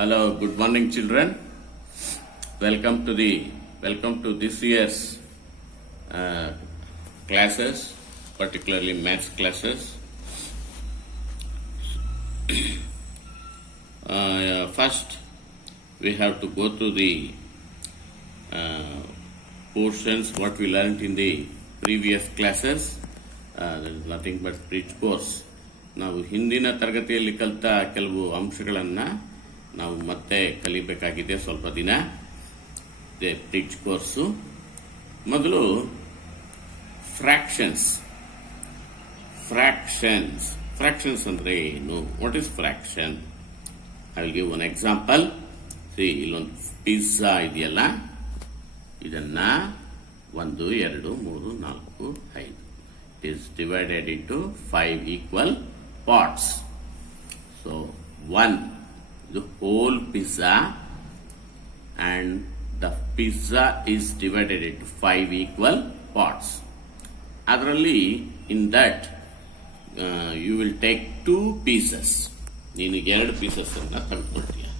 Hello, good morning, children. Welcome to this year's classes, particularly maths classes. First, we have to go through the portions what we learned in the previous classes. There is nothing but bridge course. ನಾವು ಹಿಂದಿನ ತರಗತಿಯಲ್ಲಿ ಕಲಿತ ಕೆಲವು ಅಂಶಗಳನ್ನು ನಾವು ಮತ್ತೆ ಕಲಿಬೇಕಾಗಿದೆ ಸ್ವಲ್ಪ ದಿನ. ಇದೆ ಬ್ರಿಡ್ಜ್ ಕೋರ್ಸು. ಮೊದಲು ಫ್ರಾಕ್ಷನ್ಸ್ ಅಂದ್ರೆ ಏನು? What is fraction? I will give one example. ಇಲ್ಲೊಂದು ಪಿಜ್ಜಾ ಇದೆಯಲ್ಲ, ಇದನ್ನ 1 2 3 4 5 is divided into 5 equal parts. So 1, the whole pizza, and the pizza is divided into 5 equal parts. Adralli, in that you will take 2 pieces. Ninige 2 pieces anna tandukoltiya.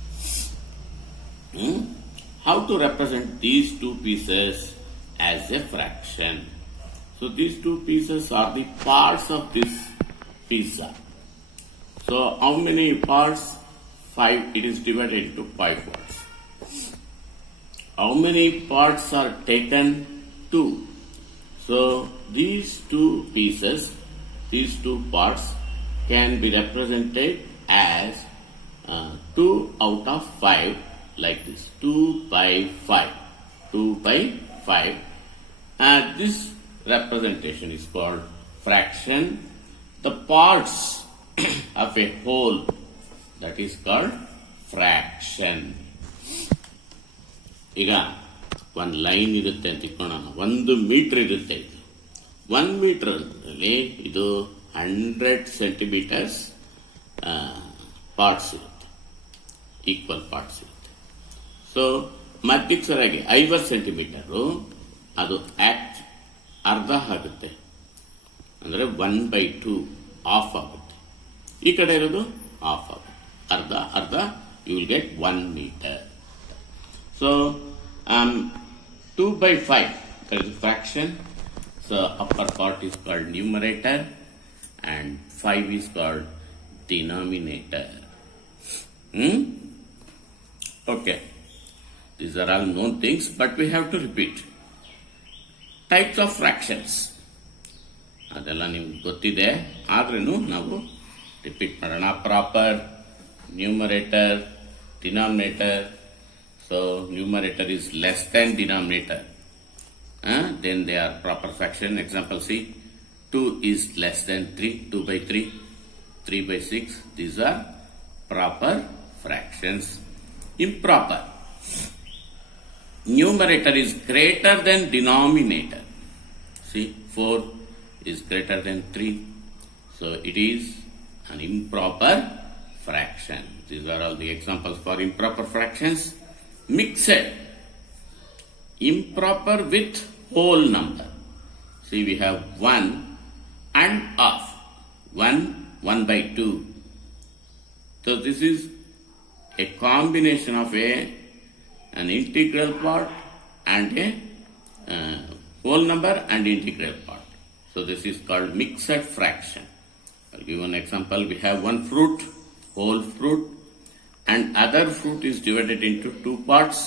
How to represent these 2 pieces as a fraction? So these 2 pieces are the parts of this pizza. So how many parts? 5. It is divided into 5 parts. How many parts are taken? 2. So these 2 pieces, these 2 parts can be represented as 2 out of 5, like this. 2 by 5. 2 by 5. And this representation is called fraction. The parts of a whole, that is called fraction. ಈಗ ಒಂದು line ಇರುತ್ತೆ ಅಂತ ಇಟ್ಕೊಳ್ಳೋಣ. 1 metre ಇರುತ್ತೆ. 1 metre ಅಲ್ಲಿ ಇದು 100 centimetres parts ಇರುತ್ತೆ, equal parts ಇರುತ್ತೆ. ಸೊ ಮಧ್ಯಕ್ಕೆ ಸರಿಯಾಗಿ 50 ಸೆಂಟಿಮೀಟರು ಅದು ಅರ್ಧ ಆಗುತ್ತೆ, ಅಂದರೆ 1/2 ಆಫ್ ಆಗುತ್ತೆ. ಈ ಕಡೆ ಇರೋದು ಆಫ್ ಆಗುತ್ತೆ, ಅರ್ಧ. You will get 1 meter. So 2 by 5 that is fraction. So upper part is called numerator and 5 is called denominator. Okay, these are all known things, but we have to repeat. Types of fractions ಅದೆಲ್ಲ ನಿಮ್ಗೆ ಗೊತ್ತಿದೆ, ಆದ್ರೂ ನಾವು repeat ಮಾಡೋಣ. Proper, numerator, denominator. So numerator is less than denominator, then they are proper fraction. Example, see, 2 is less than 3, 2 by 3, 3 by 6. These are proper fractions. Improper, numerator is greater than denominator. See, 4 is greater than 3, so it is an improper fraction. These are all the examples for improper fractions. Mixed, improper with whole number. See, we have 1 and half. 1 by 2. So this is a combination of an integral part and a whole number and integral part. So this is called mixed fraction. I'll give one example. We have one fruit, whole fruit, and other fruit is divided into 2 parts.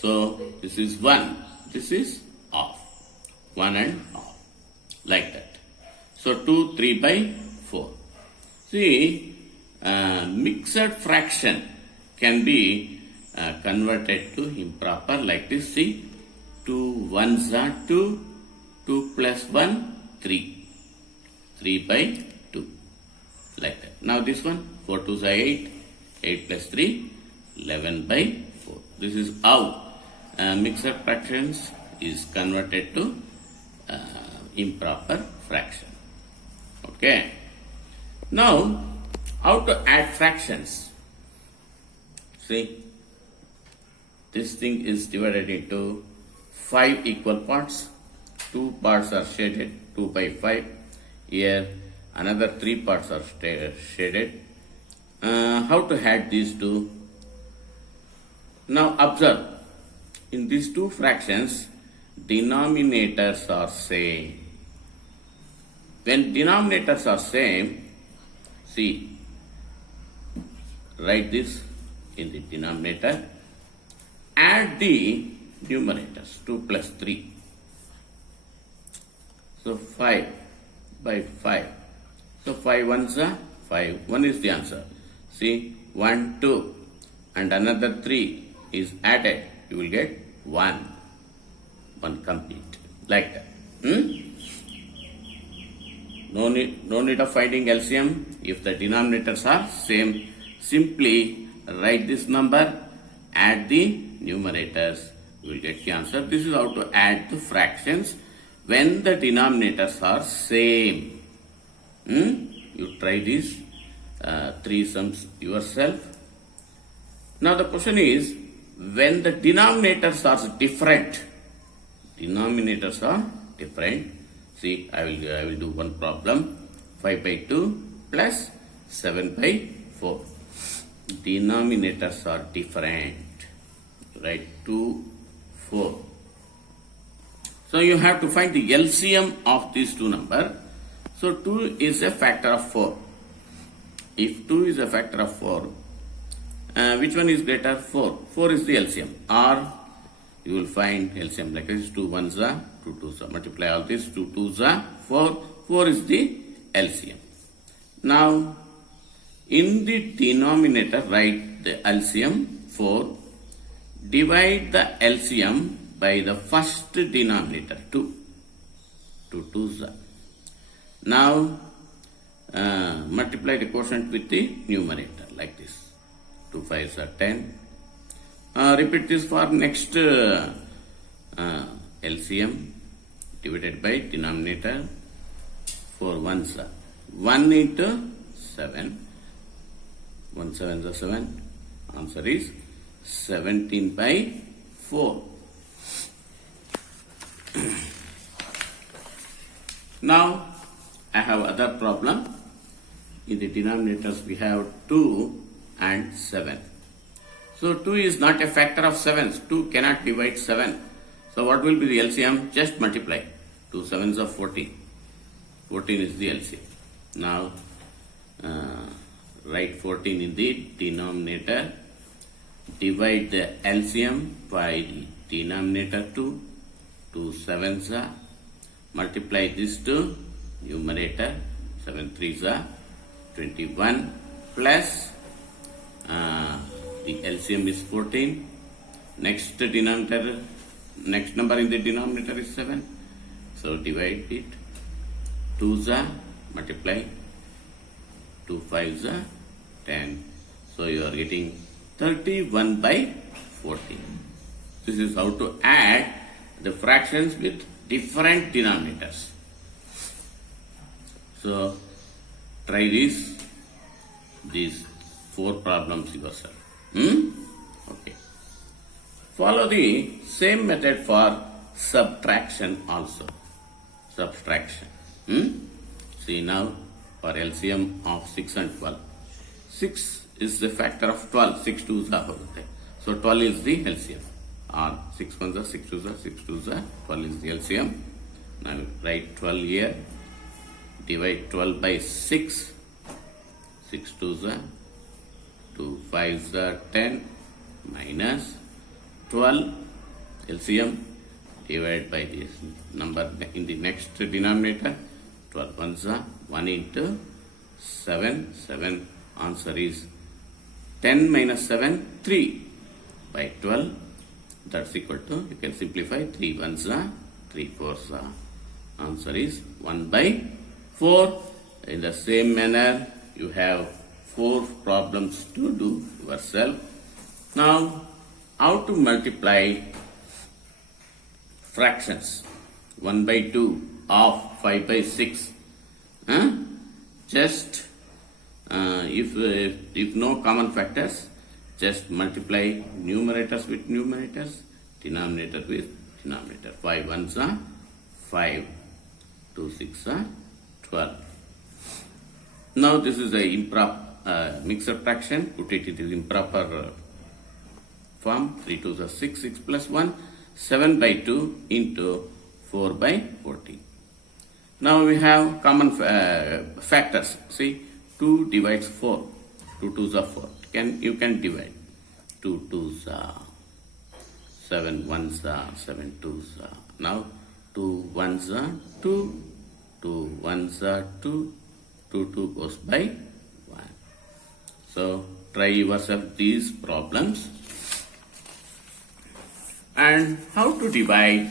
So this is 1, this is half. 1 and half, like that. So 2, 3 by 4. See, mixed fraction can be converted to improper like this. See, 2 1s are 2, 2 plus 1, 3. 3 by 2. Like that. Now this one, 4 2s are 8. 8 plus 3, 11 by 4. This is how mixed fractions is converted to improper fraction. Okay. Now, how to add fractions? See, this thing is divided into 5 equal parts. 2 parts are shaded, 2 by 5. Here, another 3 parts are shaded. How to add these two? Now observe, in these two fractions, denominators are same. When denominators are same, see, write this in the denominator, add the numerators, 2 plus 3. So 5 by 5. So 5 ones are 5. 1 is the answer. See, 1, 2 and another 3 is added. You will get 1. 1 complete. Like that. No need of finding LCM. If the denominators are same, simply write this number, add the numerators. You will get the answer. This is how to add the fractions when the denominators are same. You try these 3 sums yourself. Now the question is, when the denominators are different, see, I will do one problem. 5 by 2 plus 7 by 4. Denominators are different. Right, 2, 4. So you have to find the LCM of these two numbers. So 2 is a factor of 4. If 2 is a factor of 4, which one is greater? 4. 4 is the LCM. Or you will find LCM like this. 2 ones are 2 twos are. Multiply all this. 2 twos are 4. 4 is the LCM. Now, in the denominator, write the LCM 4. Divide the LCM by the first denominator 2. 2 twos are. Now, multiply the quotient with the numerator like this. 2 5s are 10. Repeat this for next LCM divided by denominator. 4 ones are 1 into 7. 1 7s are 7. Answer is 17 by 4. Now I have other problem. In the denominators we have 2 and 7. So 2 is not a factor of 7. 2 cannot divide 7. So what will be the LCM? Just multiply. 2 7s are 14. 14 is the LCM. Now write 14 in the denominator. Divide the LCM by the denominator 2. 2 7s are. Multiply this to numerator. 7 3s are 21 plus the LCM is 14. Next denominator, next number in the denominator is 7. So divide it. 2s are, multiply. 2 5s are 10. So you are getting 31 by 14. This is how to add the fractions with different denominators. So try these 4 problems yourself. Okay. Follow the same method for subtraction also. Subtraction. See now for LCM of 6 and 12. 6 is the factor of 12. 6 2s are. So 12 is the LCM. Or 6 1s are 6 2s are 6 2s are 12 is the LCM. Now write 12 here. Divide 12 by 6. 6 2s are 2 5s are 10 minus 12 LCM. Divide by this number in the next denominator. 12 ones are 1 into 7. 7 answer is 10 minus 7 3 by 12. That's equal to, you can simplify, 3 ones are 3 fours are. Answer is 1 by 4. In the same manner, you have 4 problems to do yourself. Now, how to multiply fractions? 1 by 2 of 5 by 6. Just if no common factors, just multiply numerators with numerators, denominator with denominator. 5 ones are 5, 2 6 are 12. Now this is a improper mixed fraction. Put it in improper form 3 2s are 6, 6 plus 1, 7 by 2 into 4 by 14. Now we have common factors. See, 2 divides 4. 2 2s are 4. You can divide. 2 2s are 7 1s are 7 2s are. Now 2 1s are 2. 2 1s are 2. 2 2 goes by 1. So try yourself these problems. And how to divide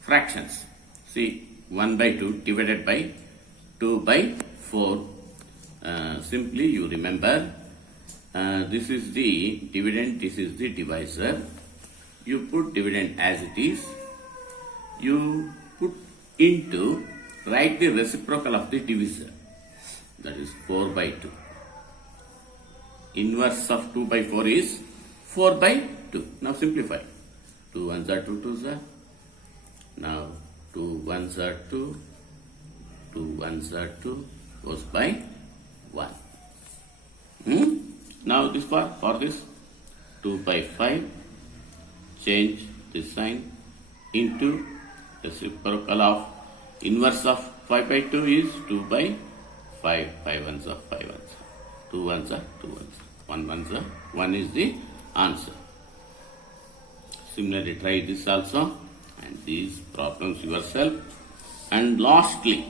fractions. See, 1 by 2 divided by 2 by 4. Simply you remember, this is the dividend, this is the divisor. You put dividend as it is. You put into, write the reciprocal of the divisor. That is 4 by 2. Inverse of 2 by 4 is 4 by 2. Now simplify. 2 1s are 2 2s are. Now 2 1s are 2. 2 1s are 2 goes by 1. Now this for this 2 by 5, change this sign into reciprocal of inverse of 5 by 2 is 2 by 5. 5 1s are 5 1s. 2 1s are 2 1s. 1 1s are 1 is the answer. Similarly, try this also and these problems yourself. And lastly,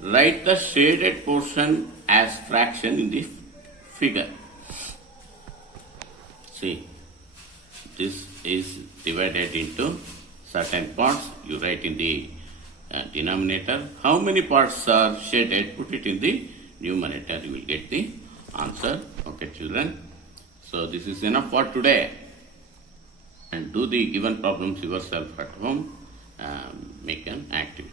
write the shaded portion as fraction in the figure. See, this is divided into certain parts. You write in the denominator. How many parts are shaded? Put it in the numerator. You will get the answer. Okay, children. So this is enough for today. And do the given problems yourself at home. Make an activity.